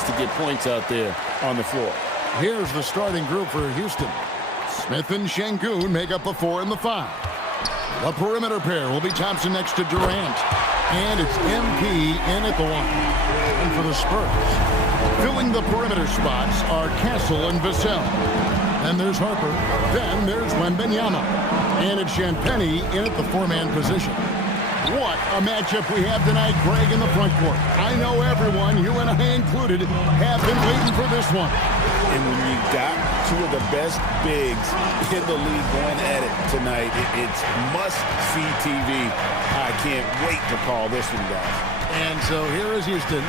needs to get points out there on the floor. Here's the starting group for Houston. Smith and Şengün make up the 4 and the 5. The perimeter pair will be Thompson next to Durant. And it's MP in at the line. And for the Spurs, filling the perimeter spots are Castle and Vassell. Then there's Harper. Then there's Wembanyama. And it's Champagnie in at the 4-man position. What a matchup we have tonight, Greg, in the front court. I know everyone, you and I included, have been waiting for this one. And when you got two of the best bigs in the league going at it tonight, it's must-see TV. I can't wait to call this one, guys. And so here is Houston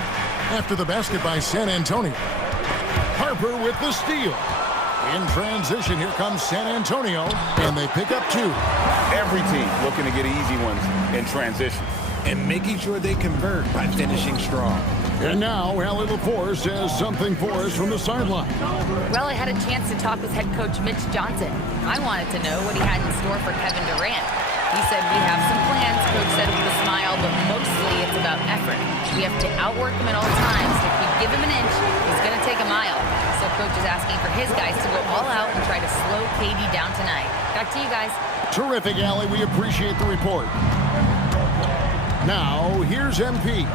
after the basket by San Antonio. Harper with the steal. In transition, here comes San Antonio, and they pick up 2. Every team looking to get easy ones in transition. And making sure they convert by finishing strong. And now, Allie LaForce has something for us from the sideline. Well, I had a chance to talk with head coach Mitch Johnson. I wanted to know what he had in store for Kevin Durant. He said, we have some plans, Coach said with a smile, but mostly it's about effort. We have to outwork him at all times. If we give him an inch, he's going to take a mile. So Coach is asking for his guys to go all out and try to slow KD down tonight. Back to you guys. Terrific, Allie. We appreciate the report. Now, here's MP.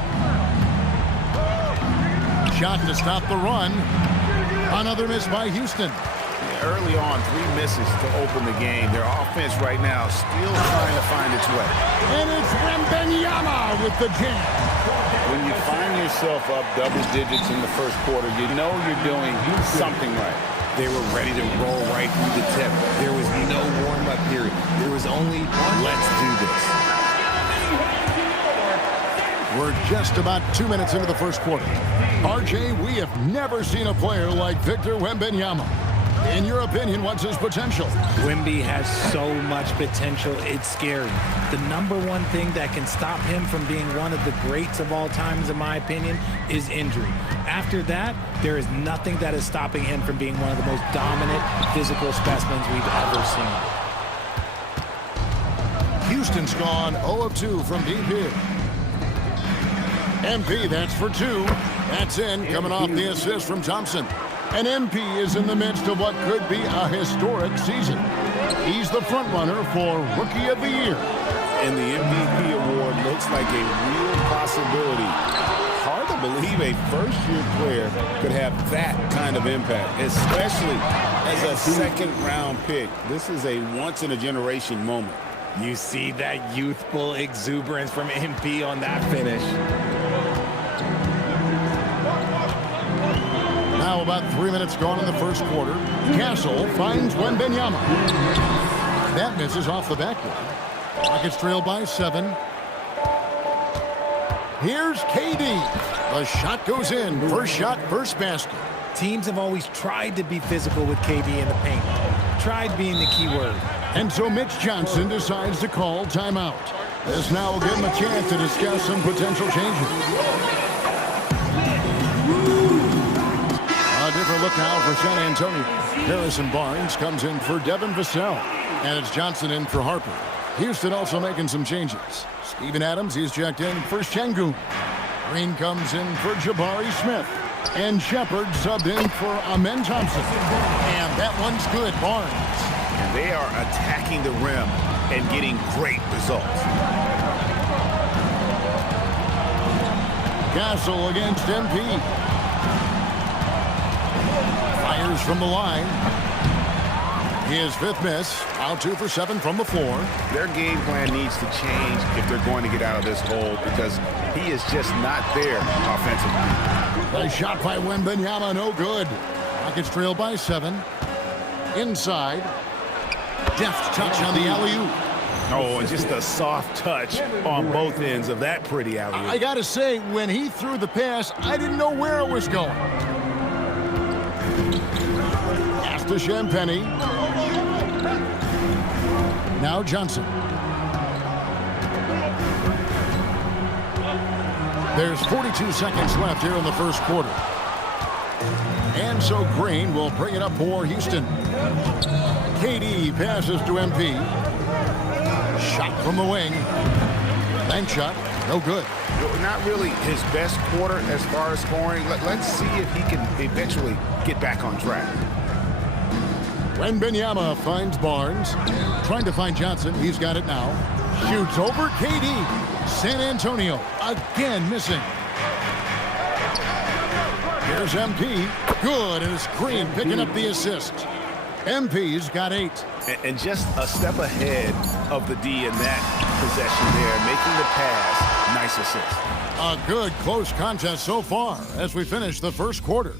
Shot to stop the run. Another miss by Houston. Early on, 3 misses to open the game. Their offense right now still trying to find its way. And it's Wembanyama with the jam. When you find yourself up double digits in the first quarter, you know you're doing something right. They were ready to roll right through the tip. There was no warm-up period. There was only, let's do this. We're just about 2 minutes into the first quarter. RJ, we have never seen a player like Victor Wembanyama. In your opinion, what's his potential? Wemby has so much potential, it's scary. The #1 thing that can stop him from being one of the greats of all times, in my opinion, is injury. After that, there is nothing that is stopping him from being one of the most dominant physical specimens we've ever seen. Houston's gone 0 of 2 from deep here. MP, that's for 2. That's in, coming off the assist from Thompson. And MP is in the midst of what could be a historic season. He's the front runner for Rookie of the Year. And the MVP award looks like a real possibility. Hard to believe a first-year player could have that kind of impact, especially as a second-round pick. This is a once-in-a-generation moment. You see that youthful exuberance from MP on that finish. Now about 3 minutes gone in the first quarter. Castle finds Wembanyama. That misses off the backboard. Rockets trail by 7. Here's KD. The shot goes in. First shot, first basket. Teams have always tried to be physical with KD in the paint. Tried being the key word. And so Mitch Johnson decides to call timeout. This now will give him a chance to discuss some potential changes. A different look now for San Antonio. Harrison Barnes comes in for Devin Vassell. And it's Johnson in for Harper. Houston also making some changes. Steven Adams, he's checked in for Şengün. Green comes in for Jabari Smith. And Shepard subbed in for Amen Thompson. And that one's good, Barnes. And they are attacking the rim and getting great results. Castle against MP. Fires from the line. His 5th miss. Out 2 for 7 from the floor. Their game plan needs to change if they're going to get out of this hole because he is just not there offensively. A shot by Wembanyama, no good. Rockets trail by 7. Inside. Deft touch on the alley-oop. Oh, and just a soft touch on both ends of that pretty alley-oop. I gotta say, when he threw the pass, I didn't know where it was going. Pass to Champagnie. Now Johnson. There's 42 seconds left here in the first quarter. And so Green will bring it up for Houston. KD passes to MP. Shot from the wing. Bank shot, no good. Not really his best quarter as far as scoring. Let's see if he can eventually get back on track. Wembanyama finds Barnes. Trying to find Johnson. He's got it now. Shoots over KD. San Antonio again missing. Here's MP. Good, and it's Green picking up the assist. MP's got 8. And just a step ahead of the D in that possession there, making the pass. Nice assist. A good close contest so far as we finish the first quarter.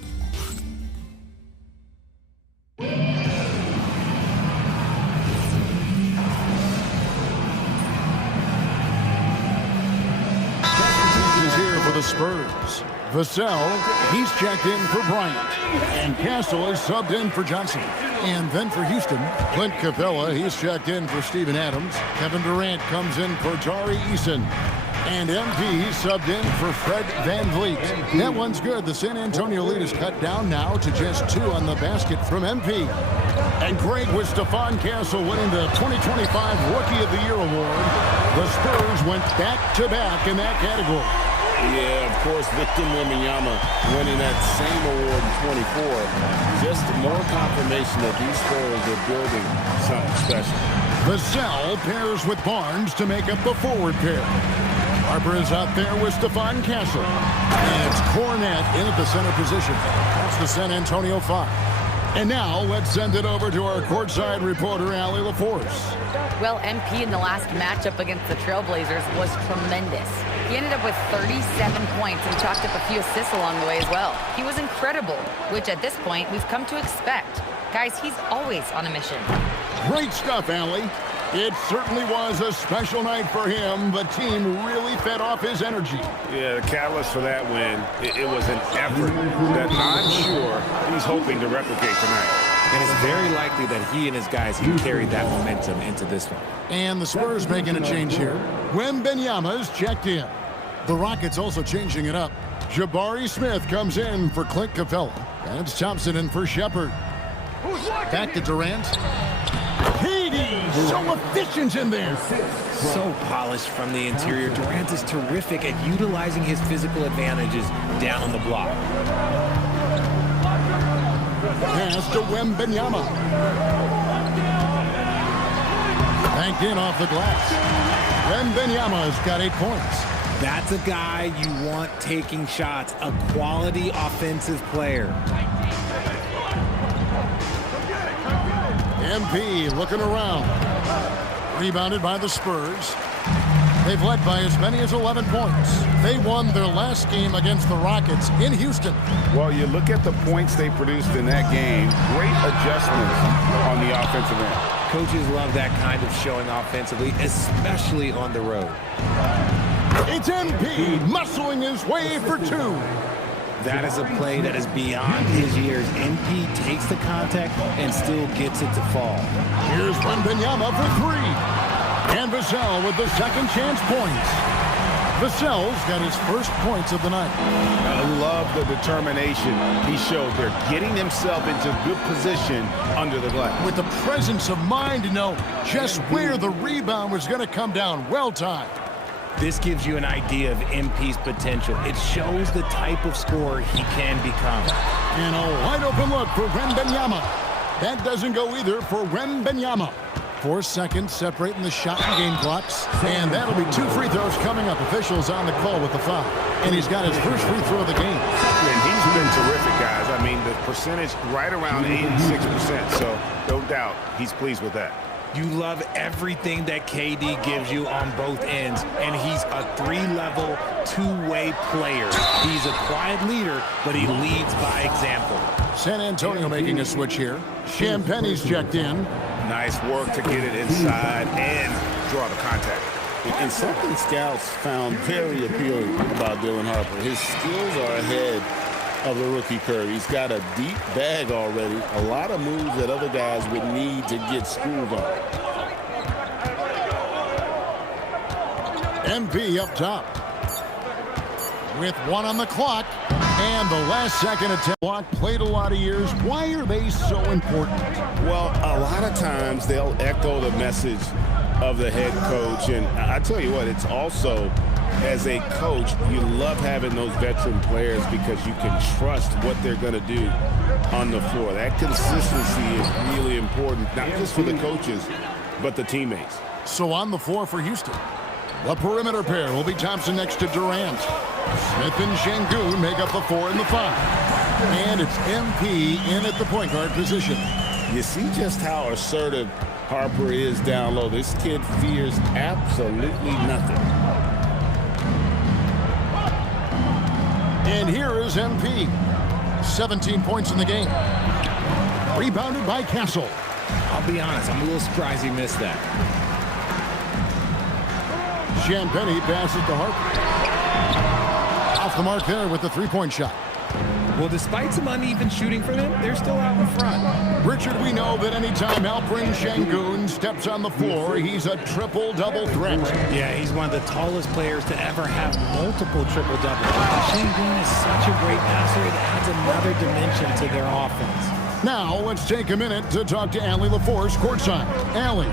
Is here for the Spurs. Vassell, he's checked in for Bryant. And Castle is subbed in for Johnson. And then for Houston, Clint Capella, he's checked in for Steven Adams. Kevin Durant comes in for Jari Eason. And MP subbed in for Fred VanVleet. That one's good. The San Antonio lead is cut down now to just 2 on the basket from MP. And great with Stephon Castle winning the 2025 Rookie of the Year award. The Spurs went back-to-back in that category. Yeah, of course, Victor Wembanyama winning that same award in 24. Just more confirmation that these Spurs are building something special. Vassell pairs with Barnes to make up the forward pair. Harper is out there with Stephon Castle. And it's Cornette in at the center position. That's the San Antonio 5. And now let's send it over to our courtside reporter, Allie LaForce. Well, MP in the last matchup against the Trailblazers was tremendous. He ended up with 37 points and chalked up a few assists along the way as well. He was incredible, which at this point we've come to expect. Guys, he's always on a mission. Great stuff, Allie. It certainly was a special night for him. The team really fed off his energy. Yeah, the catalyst for that win, it was an effort that I'm sure he's hoping to replicate tonight. And it's very likely that he and his guys can carry that momentum into this one. And the Spurs making a change here. Wembanyama's checked in. The Rockets also changing it up. Jabari Smith comes in for Clint Capella. And it's Thompson in for Shepard. Back to Durant. KD, so efficient in there. So polished from the interior. Durant is terrific at utilizing his physical advantages down the block. Pass to Wembanyama. Banked in off the glass. Wembanyama's got 8 points. That's a guy you want taking shots, a quality offensive player. MP looking around. Rebounded by the Spurs. They've led by as many as 11 points. They won their last game against the Rockets in Houston. Well, you look at the points they produced in that game. Great adjustments on the offensive end. Coaches love that kind of showing offensively, especially on the road. It's MP muscling his way for 2. That is a play that is beyond his years. MP takes the contact and still gets it to fall. Here's Wembanyama for 3. And Vassell with the second chance points. Vassell's got his first points of the night. I love the determination he showed there, getting himself into good position under the glass. With the presence of mind to know just where the rebound was going to come down. Well timed. This gives you an idea of MP's potential. It shows the type of scorer he can become. And a wide open look for Wembanyama. That doesn't go either for Wembanyama. 4 seconds separating the shot and game clocks. And that'll be 2 free throws coming up. Officials on the call with the foul. And he's got his first free throw of the game. And he's been terrific, guys. I mean, the percentage right around 86%. So no doubt he's pleased with that. You love everything that KD gives you on both ends, and he's a 3-level, 2-way player. He's a quiet leader, but he leads by example. San Antonio making a switch here. Champagne's checked in. Nice work to get it inside and draw the contact. And something scouts found very appealing about Dylan Harper. His skills are ahead of the rookie curve. He's got a deep bag already. A lot of moves that other guys would need to get schooled on. MP up top. With 1 on the clock. And the last second attempt. Block played a lot of years. Why are they so important? Well, a lot of times they'll echo the message of the head coach. And I tell you what, it's also as a coach, you love having those veteran players because you can trust what they're going to do on the floor. That consistency is really important, not just for the coaches, but the teammates. So on the floor for Houston, the perimeter pair will be Thompson next to Durant. Smith and Şengün make up the 4 and the 5. And it's MP in at the point guard position. You see just how assertive Harper is down low. This kid fears absolutely nothing. And here is MP. 17 points in the game. Rebounded by Castle. I'll be honest, I'm a little surprised he missed that. Champagnie passes to Harper. Off the mark there with the three-point shot. Well, despite some uneven shooting from him, they're still out in front. Richard, we know that anytime Alperen Şengün steps on the floor, he's a triple-double threat. Yeah, he's one of the tallest players to ever have multiple triple-doubles. Şengün is such a great passer, it adds another dimension to their offense. Now, let's take a minute to talk to Allie LaForce courtside. Allie.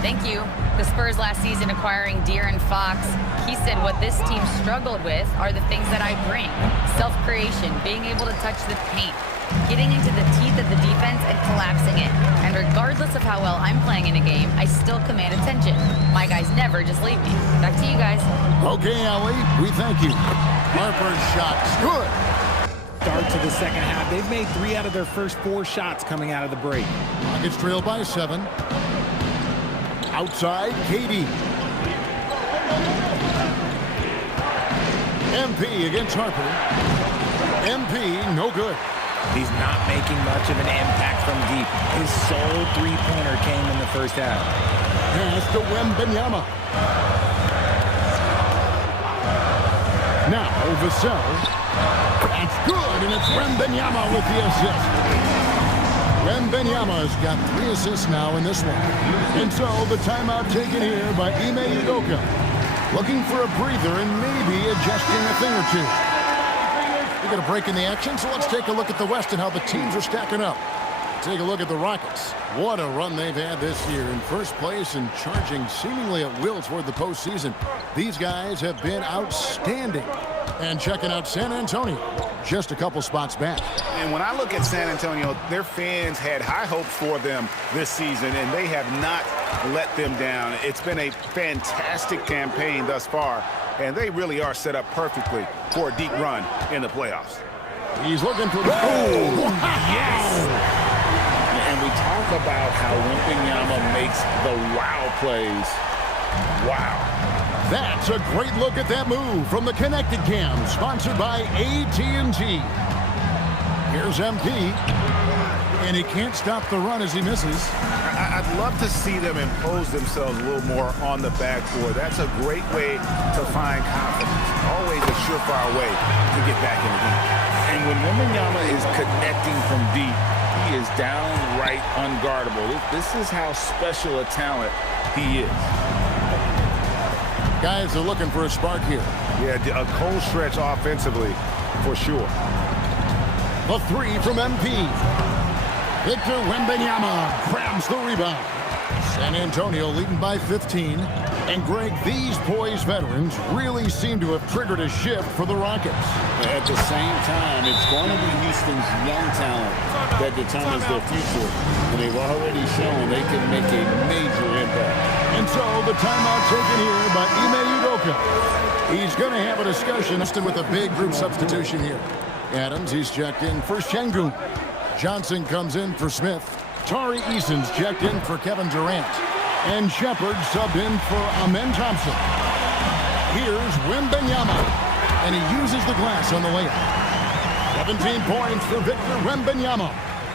Thank you. The Spurs last season acquiring De'Aaron Fox, he said what this team struggled with are the things that I bring. Self-creation, being able to touch the paint, getting into the teeth of the defense and collapsing it. And regardless of how well I'm playing in a game, I still command attention. My guys never just leave me. Back to you guys. Okay, Allie, we thank you. Harper's shot's good. Start to the second half. They've made 3 out of their first 4 shots coming out of the break. Rockets trail by 7. Outside, KD. MP against Harper. MP, no good. He's not making much of an impact from deep. His sole three-pointer came in the first half. Pass to Wembanyama. Now, Vassell. That's good, and it's Wembanyama with the assist. Wembanyama's got 3 assists now in this one. And so the timeout taken here by Ime Udoka. Looking for a breather and maybe adjusting a thing or two. We got a break in the action, so let's take a look at the West and how the teams are stacking up. Take a look at the Rockets. What a run they've had this year, in first place and charging seemingly at will toward the postseason. These guys have been outstanding. And checking out San Antonio, just a couple spots back. And when I look at San Antonio, their fans had high hopes for them this season, and they have not let them down. It's been a fantastic campaign thus far, and they really are set up perfectly for a deep run in the playoffs. He's looking for the... Oh, yes! And we talk about how Wembanyama makes the wow plays. Wow. That's a great look at that move from the Connected Cam, sponsored by AT&T. Here's MP, and he can't stop the run as he misses. I'd love to see them impose themselves a little more on the backboard. That's a great way to find confidence. Always a surefire way to get back in the game. And when Wembanyama is connecting from deep, he is downright unguardable. This is how special a talent he is. Guys are looking for a spark here. Yeah, a cold stretch offensively, for sure. The 3 from MP. Victor Wembanyama grabs the rebound. San Antonio leading by 15. And Greg, these poised veterans really seem to have triggered a shift for the Rockets. At the same time, it's going to be Houston's young talent that determines their future. And they've already shown they can make a major impact. And so the timeout taken here by Ime Udoka. He's going to have a discussion with a big group substitution here. Adams, he's checked in for Şengün. Johnson comes in for Smith. Tari Eason's checked in for Kevin Durant. And Shepard subbed in for Amen Thompson. Here's Wembanyama. And he uses the glass on the layup. 17 points for Victor Wembanyama.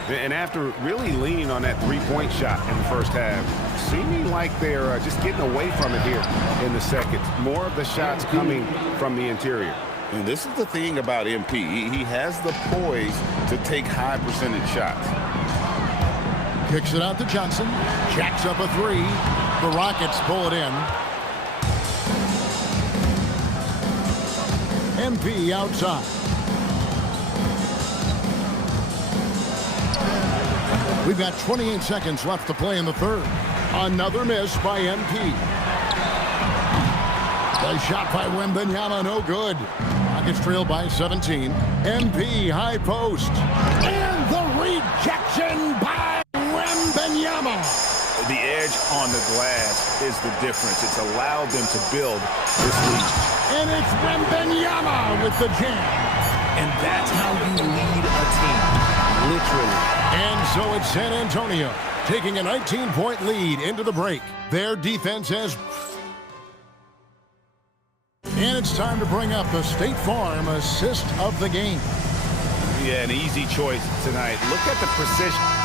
And after really leaning on that three-point shot in the first half, seeming like they're just getting away from it here in the second. More of the shots coming from the interior. And this is the thing about MP. He has the poise to take high percentage shots. Kicks it out to Johnson. Jacks up a 3. The Rockets pull it in. MP outside. We've got 28 seconds left to play in the third. Another miss by MP. The shot by Wembanyama, no good. Rockets trail by 17. MP high post. And the rejection by Wembanyama. The edge on the glass is the difference. It's allowed them to build this lead. And it's Wembanyama with the jam. And that's how you lead a team, literally. And so it's San Antonio taking a 19-point lead into the break. Their defense has... And it's time to bring up the State Farm assist of the game. Yeah, an easy choice tonight. Look at the precision.